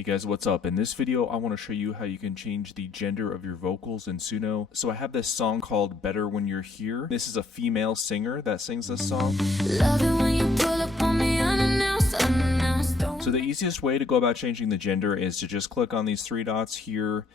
Hey guys, what's up? In this video, I want to show you how you can change the gender of your vocals in Suno. So I have this song called Better When You're Here. This is a female singer that sings this song. Love it when you pull up on me unannounced. So the easiest way to go about changing the gender is to just click on these three dots here,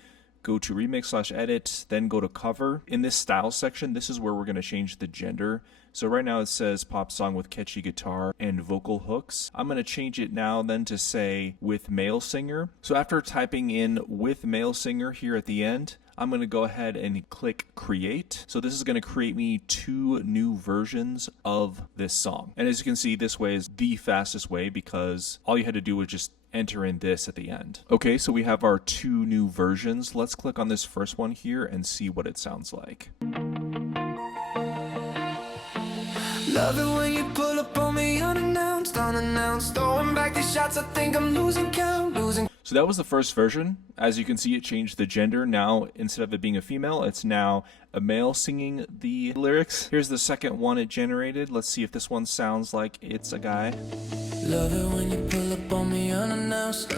go to remix/edit, then go to cover. In this style section, this is where we're going to change the gender. So right now it says pop song with catchy guitar and vocal hooks. I'm going to change it now then to say with male singer. So after typing in with male singer here at the end, I'm going to go ahead and click create. So this is going to create me 2 new versions of this song. And as you can see, this way is the fastest way because all you had to do was just enter in this at the end. Okay, so we have our 2 new versions. Let's click on this first one here and see what it sounds like. Love it when you pull up on me unannounced, throwing back the shots. I think I'm losing count. So that was the first version. As you can see, it changed the gender. Now, instead of it being a female, it's now a male singing the lyrics. Here's the second one it generated. Let's see if this one sounds like it's a guy. Love it when you pull up on me unannounced,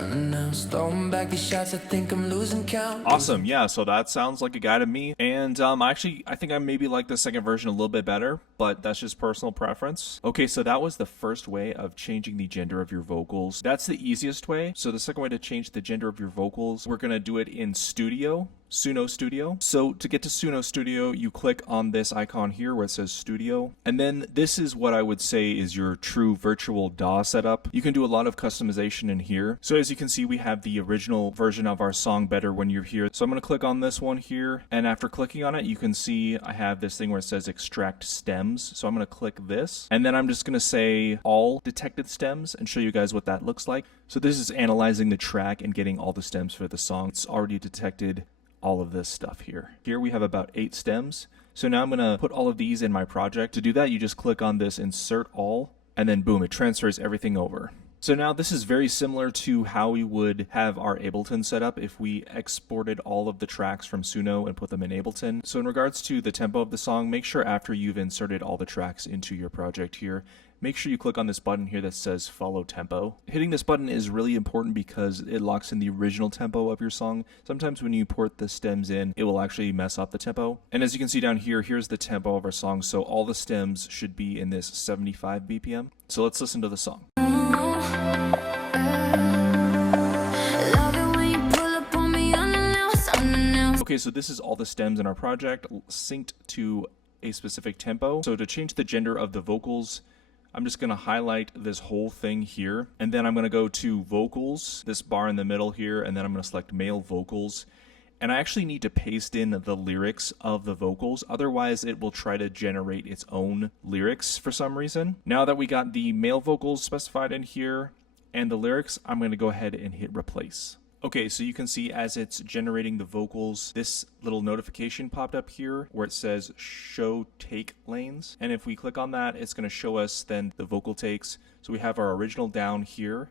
throwing back the shots. I think I'm losing count. Awesome, yeah, so that sounds like a guy to me. And actually, I think I maybe like the second version a little bit better, but that's just personal preference. Okay, so that was the first way of changing the gender of your vocals. That's the easiest way. So the second way to change the gender of your vocals, we're gonna do it in Studio. Suno Studio. So to get to Suno Studio, you click on this icon here where it says Studio. And then this is what I would say is your true virtual DAW setup. You can do a lot of customization in here. So as you can see, we have the original version of our song Better When You're Here. So I'm going to click on this one here. And after clicking on it, you can see I have this thing where it says extract stems. So I'm going to click this. And then I'm just going to say all detected stems and show you guys what that looks like. So this is analyzing the track and getting all the stems for the song. It's already detected all of this stuff here. Here we have about 8 stems. So now I'm going to put all of these in my project. To do that, you just click on this insert all, and then boom, it transfers everything over. So now this is very similar to how we would have our Ableton set up if we exported all of the tracks from Suno and put them in Ableton. So in regards to the tempo of the song, make sure after you've inserted all the tracks into your project here, make sure you click on this button here that says follow tempo. Hitting this button is really important because it locks in the original tempo of your song. Sometimes when you port the stems in, it will actually mess up the tempo. And as you can see down here, here's the tempo of our song. So all the stems should be in this 75 BPM. So let's listen to the song. Okay, so this is all the stems in our project synced to a specific tempo. So to change the gender of the vocals, I'm just going to highlight this whole thing here, and then I'm going to go to vocals, this bar in the middle here, and then I'm going to select male vocals. And I actually need to paste in the lyrics of the vocals, otherwise it will try to generate its own lyrics for some reason. Now that we got the male vocals specified in here and the lyrics, I'm going to go ahead and hit replace. Okay, so you can see as it's generating the vocals, this little notification popped up here where it says show take lanes. And if we click on that, it's going to show us then the vocal takes. So we have our original down here,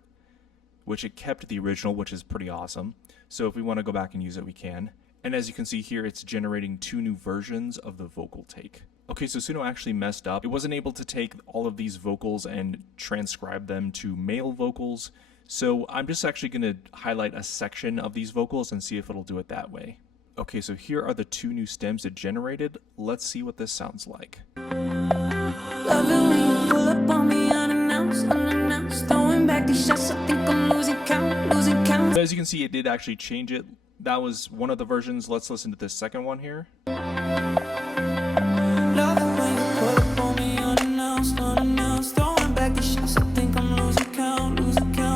which it kept the original, which is pretty awesome. So if we want to go back and use it, we can. And as you can see here, it's generating 2 new versions of the vocal take. Okay, so Suno actually messed up. It wasn't able to take all of these vocals and transcribe them to male vocals. So I'm just actually going to highlight a section of these vocals and see if it'll do it that way. Okay, so here are the 2 new stems it generated. Let's see what this sounds like. Love it when you pull up on me unannounced, throwing back the shots. I think I'm losing count. So as you can see, it did actually change it. That was one of the versions. Let's listen to this second one here. Love it when you pull up on me unannounced, throwing back the shots. I think I'm losing count.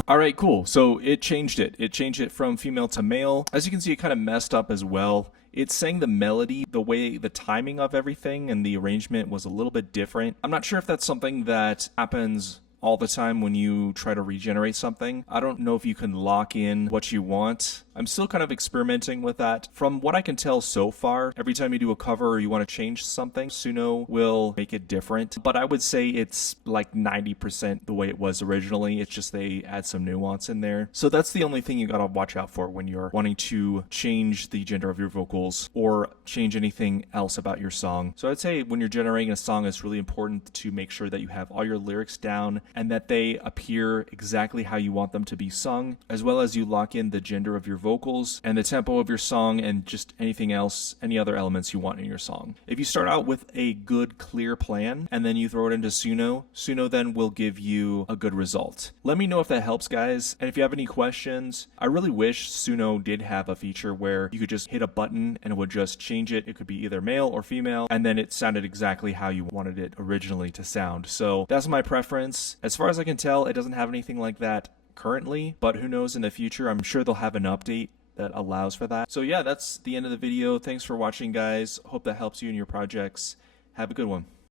All right, cool. So it changed it. It changed it from female to male. As you can see, it kind of messed up as well. It sang the melody, the way, the timing of everything and the arrangement was a little bit different. I'm not sure if that's something that happens all the time when you try to regenerate something. I don't know if you can lock in what you want. I'm still kind of experimenting with that. From what I can tell so far, every time you do a cover or you want to change something, Suno will make it different. But I would say it's like 90% the way it was originally. It's just they add some nuance in there. So that's the only thing you gotta watch out for when you're wanting to change the gender of your vocals or change anything else about your song. So I'd say when you're generating a song, it's really important to make sure that you have all your lyrics down and that they appear exactly how you want them to be sung, as well as you lock in the gender of your vocals and the tempo of your song and just anything else, any other elements you want in your song. If you start out with a good, clear plan and then you throw it into Suno, Suno then will give you a good result. Let me know if that helps, guys. And if you have any questions, I really wish Suno did have a feature where you could just hit a button and it would just change it. It could be either male or female, and then it sounded exactly how you wanted it originally to sound. So that's my preference. As far as I can tell, it doesn't have anything like that currently, but who knows in the future. I'm sure they'll have an update that allows for that. So yeah, that's the end of the video. Thanks for watching, guys. Hope that helps you in your projects. Have a good one.